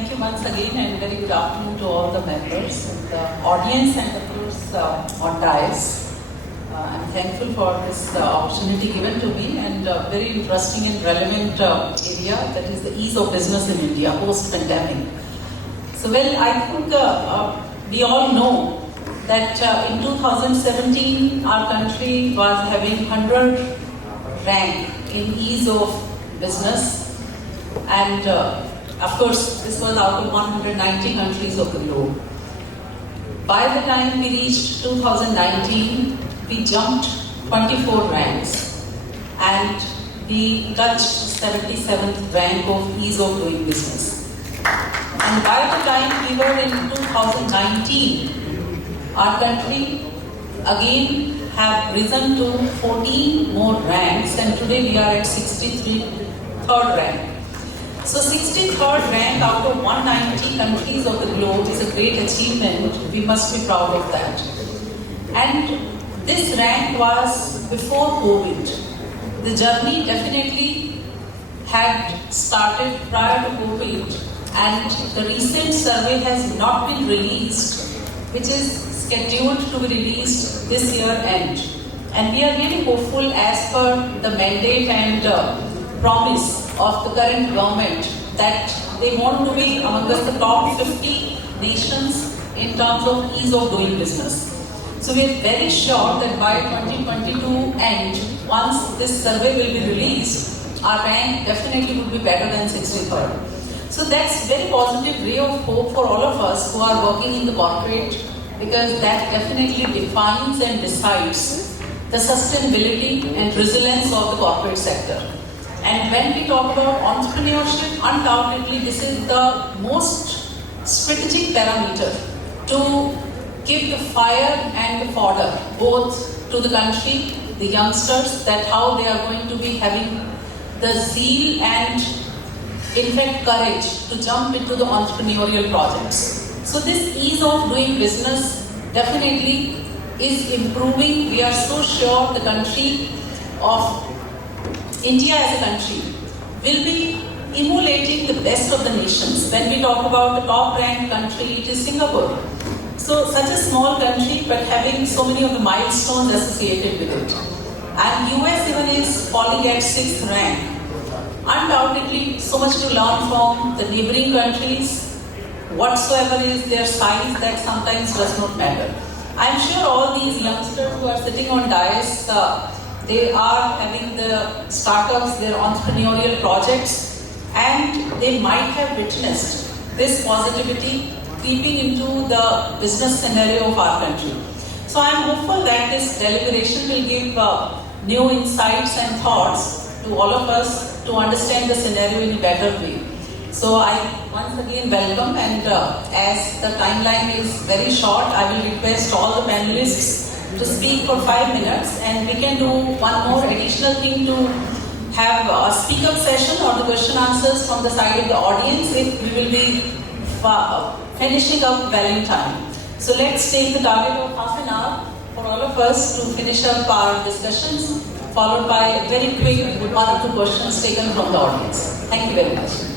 Thank you once again and very good afternoon to all the members and the audience and of course on dais. I'm thankful for this opportunity given to me and very interesting and relevant area, that is the ease of business in India post-pandemic. So well, I think we all know that in 2017 our country was having 100 rank in ease of business, and of course this was out of 190 countries of the globe. By the time we reached 2019, we jumped 24 ranks and we touched 77th rank of ease of doing business. And by the time we were in 2019, our country again have risen to 14 more ranks, and today we are at 63rd rank. So 63rd rank out of 190 countries of the globe is a great achievement. We must be proud of that. And this rank was before COVID. The journey definitely had started prior to COVID, and the recent survey has not been released, which is scheduled to be released this year end. And we are really hopeful, as per the mandate and promise of the current government, that they want to be amongst the top 50 nations in terms of ease of doing business. So we are very sure that by 2022 end, once this survey will be released, our rank definitely would be better than 63rd. So that's very positive ray of hope for all of us who are working in the corporate, because that definitely defines and decides the sustainability and resilience of the corporate sector. And when we talk about entrepreneurship, undoubtedly this is the most strategic parameter to give the fire and the fodder both to the country, the youngsters, that how they are going to be having the zeal and in fact courage to jump into the entrepreneurial projects. So this ease of doing business definitely is improving. We are so sure the country of India as a country will be emulating the best of the nations. When we talk about the top ranked country, it is Singapore. So such a small country but having so many of the milestones associated with it. And US even is falling at 6th rank. Undoubtedly so much to learn from the neighboring countries. Whatsoever is their size, that sometimes does not matter. I am sure all these youngsters who are sitting on dais, they are having the startups, their entrepreneurial projects, and they might have witnessed this positivity creeping into the business scenario of our country. So I am hopeful that this deliberation will give new insights and thoughts to all of us to understand the scenario in a better way. So I once again welcome, and as the timeline is very short, I will request all the panelists to speak for 5 minutes, and we can do one more additional thing to have a speak-up session or the question answers from the side of the audience if we will be finishing up Valentine. So let's take the target of half an hour for all of us to finish up our discussions, followed by very quick 1 or 2 questions taken from the audience. Thank you very much.